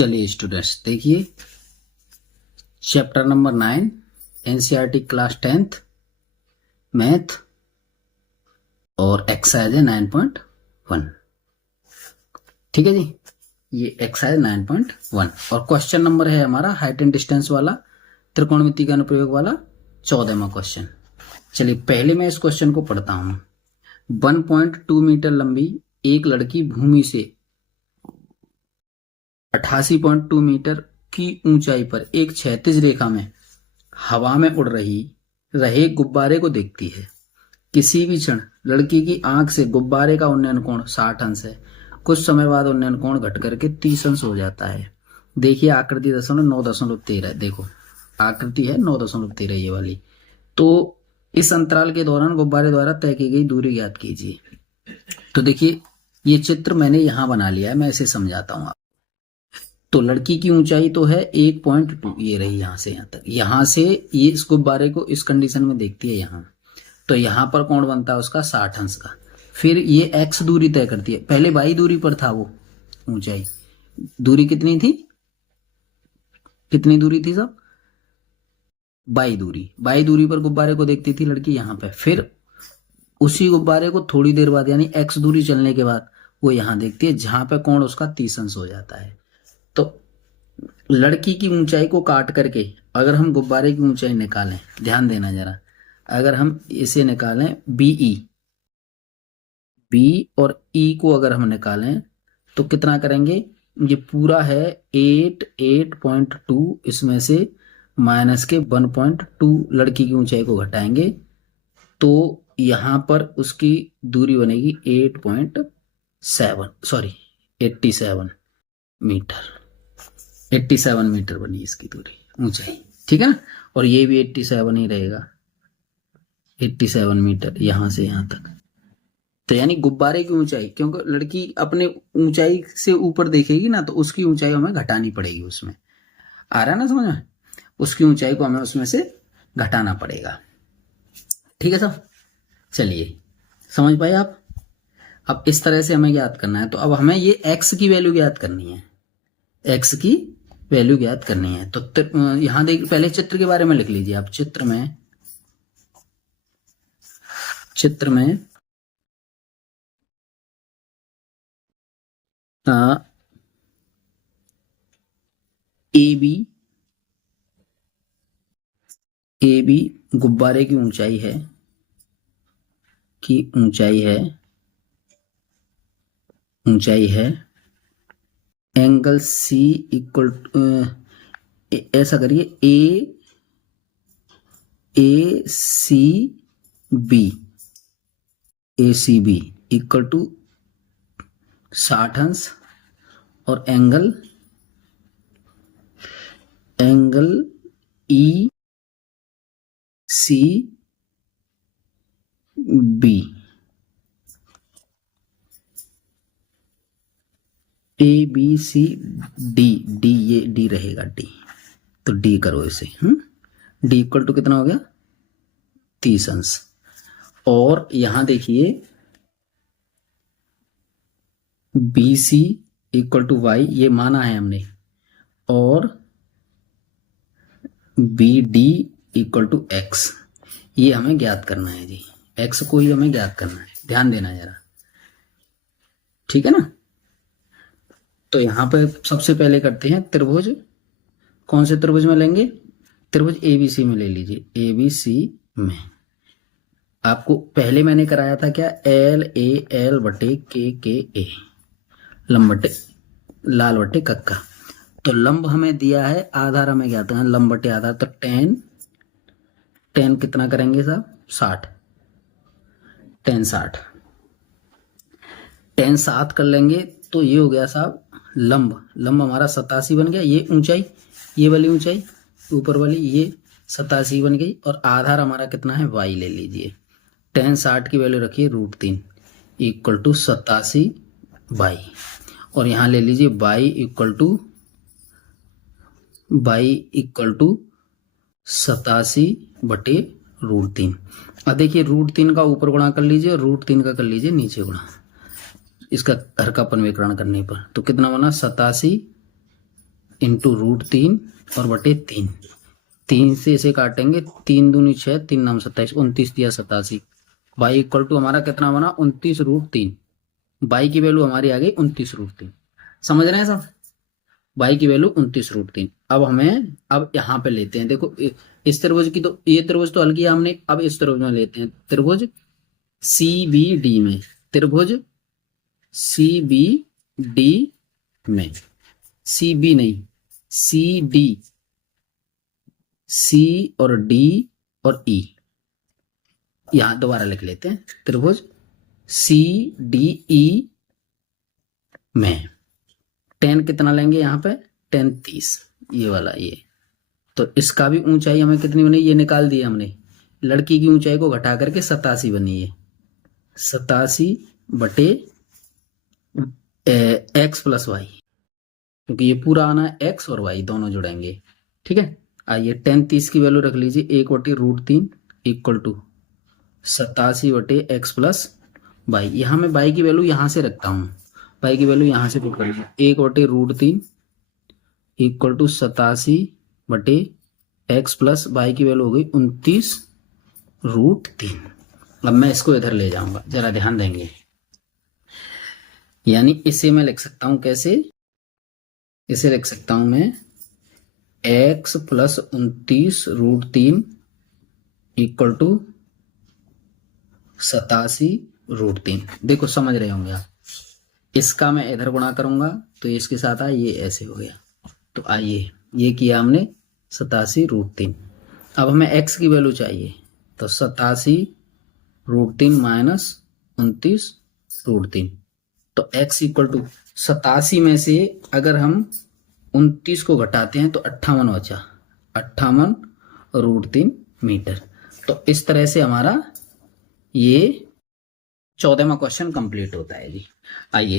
चलिए स्टूडेंट्स देखिए chapter number 9 NCERT class 10th math और एक्सरसाइज है 9.1। ठीक है जी, ये एक्सरसाइज 9.1 और क्वेश्चन नंबर है हमारा हाइट एंड डिस्टेंस वाला त्रिकोणमिति का अनुप्रयोग वाला 14वां क्वेश्चन। चलिए पहले मैं इस क्वेश्चन को पढ़ता हूं। 1.2 मीटर लंबी एक लड़की भूमि से 88.2 मीटर की ऊंचाई पर एक क्षैतिज रेखा में हवा में उड़ रहे गुब्बारे को देखती है। किसी भी क्षण लड़की की आंख से गुब्बारे का उन्नयन कोण 60 अंश है। कुछ समय बाद उन्नयन कोण घट करके 30 अंश हो जाता है। देखिए आकृति 9.13। देखो आकृति है 9.13 ये वाली। तो इस अंतराल के दौरान गुब्बारे द्वारा तय की गई दूरी ज्ञात कीजिए। तो देखिए ये चित्र मैंने यहां बना लिया है, मैं इसे समझाता हूं। तो लड़की की ऊंचाई तो है 1.2, ये रही यहां से यहां तक। यहां से ये इस गुब्बारे को इस कंडीशन में देखती है यहां, तो यहां पर कोण बनता है उसका 60 अंश का। फिर ये x दूरी तय करती है। पहले y दूरी पर था वो ऊंचाई, दूरी कितनी थी, कितनी दूरी थी सब, y दूरी पर गुब्बारे को देखती थी लड़की यहां पे। फिर उसी गुब्बारे को थोड़ी देर बाद यानी x दूरी चलने के बाद वो यहां देखती है जहां पे कोण उसका 30 अंश हो जाता है। तो लड़की की ऊंचाई को काट करके अगर हम गुब्बारे की ऊंचाई निकालें, ध्यान देना जरा, अगर हम इसे निकालें बी और ई को अगर हम निकालें तो कितना करेंगे, ये पूरा है 8.2, इसमें से माइनस के 1.2 लड़की की ऊंचाई को घटाएंगे तो यहां पर उसकी दूरी बनेगी 87 मीटर। 87 मीटर बनी इसकी दूरी ऊंचाई, ठीक है ना। और ये भी 87 ही रहेगा, 87 मीटर यहां से यहां तक। तो यानी गुब्बारे की ऊंचाई, क्योंकि लड़की अपने ऊंचाई से ऊपर देखेगी ना तो उसकी ऊंचाई हमें घटानी पड़ेगी। उसमें आ रहा है ना समझ में, उसकी ऊंचाई को हमें उसमें से घटाना पड़ेगा। ठीक है सब, चलिए समझ पाए आप। अब इस तरह से हमें ज्ञात करना है। तो अब हमें ये x की वैल्यू ज्ञात करनी है, x की वैल्यू ज्ञात करनी है। तो यहां देख, पहले चित्र के बारे में लिख लीजिए आप। चित्र में ए बी गुब्बारे की ऊंचाई है एंगल सी इक्वल, ऐसा करिए A C B equal to 60 अंश और angle E C B A B C D, ये डी रहेगा डी, तो डी करो इसे। डी इक्वल टू कितना हो गया 30 अंश। और यहां देखिए B C equal to Y, ये माना है हमने, और B D equal to X, ये हमें ज्ञात करना है जी। एक्स को ही हमें ज्ञात करना है, ध्यान देना जरा, ठीक है ना। तो यहां पे सबसे पहले करते हैं त्रिभुज। कौन से त्रिभुज में लेंगे, त्रिभुज एबीसी में ले लीजिए। एबीसी में आपको पहले मैंने कराया था क्या, एल ए एल बटे के ए, लंब बटे लाल बटे कक्का। तो लंब हमें दिया है, आधार हमें ज्ञात है, लंब बटे आधार। तो टेन कितना करेंगे साहब 60, टेन 60 कर लेंगे तो ये हो गया साहब लंब हमारा 87 बन गया। ये ऊंचाई, ये वाली ऊंचाई ऊपर वाली, ये 87 बन गई। और आधार हमारा कितना है y ले लीजिए। टेन 60 की वैल्यू रखिए √3 इक्वल टू 87 y, और यहां ले लीजिए y इक्वल टू 87 बटे √3। अब देखिए √3 का ऊपर गुणा कर लीजिए और √3 का कर लीजिए नीचे गुणा, इसका घर का पनवेकरण करने पर। तो कितना बना 87 इंटू √3 और बटे 3। 3 से इसे काटेंगे, 3 दूनी 6, 3 नाम 27, 29 दिया 87। y इक्वल टू हमारा कितना बना 29√3। y की वैल्यू हमारी आ गई 29√3। समझ रहे हैं सब? y की वैल्यू 29√3। अब यहाँ पे लेते हैं, देखो इस त्रिभुज की, तो ये त्रिभुज तो हल किया हमने। अब इस त्रिभुज में लेते हैं, त्रिभुज CBD में, त्रिभुज CBD में, CB नहीं CD, C और D और E, यहां दोबारा लिख लेते हैं, त्रिभुज CDE में tan कितना लेंगे यहाँ पे, tan 30, ये वाला ये। तो इसका भी ऊंचाई हमें कितनी बनी, ये निकाल दी हमने। लड़की की ऊंचाई को घटा करके 87 बनी है, 87 बटे x प्लस वाई, क्योंकि ये पूरा आना है x और y दोनों जुड़ेंगे। ठीक है, आइए tan 30 की वैल्यू रख लीजिए 1/√3 इक्वल टू 87 बटे x प्लस वाई। यहाँ मैं y की वैल्यू यहाँ से रखता हूँ, y की वैल्यू यहाँ से पुट कर लीजिए, 1/√3 इक्वल टू 87 बटे x प्लस वाई की वैल्यू हो गई 29√3। अब मैं इसको इधर ले जाऊंगा, जरा ध्यान देंगे। यानी इसे मैं लिख सकता हूं कैसे, इसे लिख सकता हूं मैं x प्लस 29√3 इक्वल टू 87√3। देखो समझ रहे होंगे आप, इसका मैं इधर गुणा करूंगा तो इसके साथ ये ऐसे हो गया। तो आइए, ये किया हमने 87√3। अब हमें x की वैल्यू चाहिए, तो 87√3 माइनस 29√3। तो x इक्वल टू 87 में से अगर हम 29 को घटाते हैं तो 58 बचा, 58√3 मीटर। तो इस तरह से हमारा ये 14वां क्वेश्चन कंप्लीट होता है जी। आइए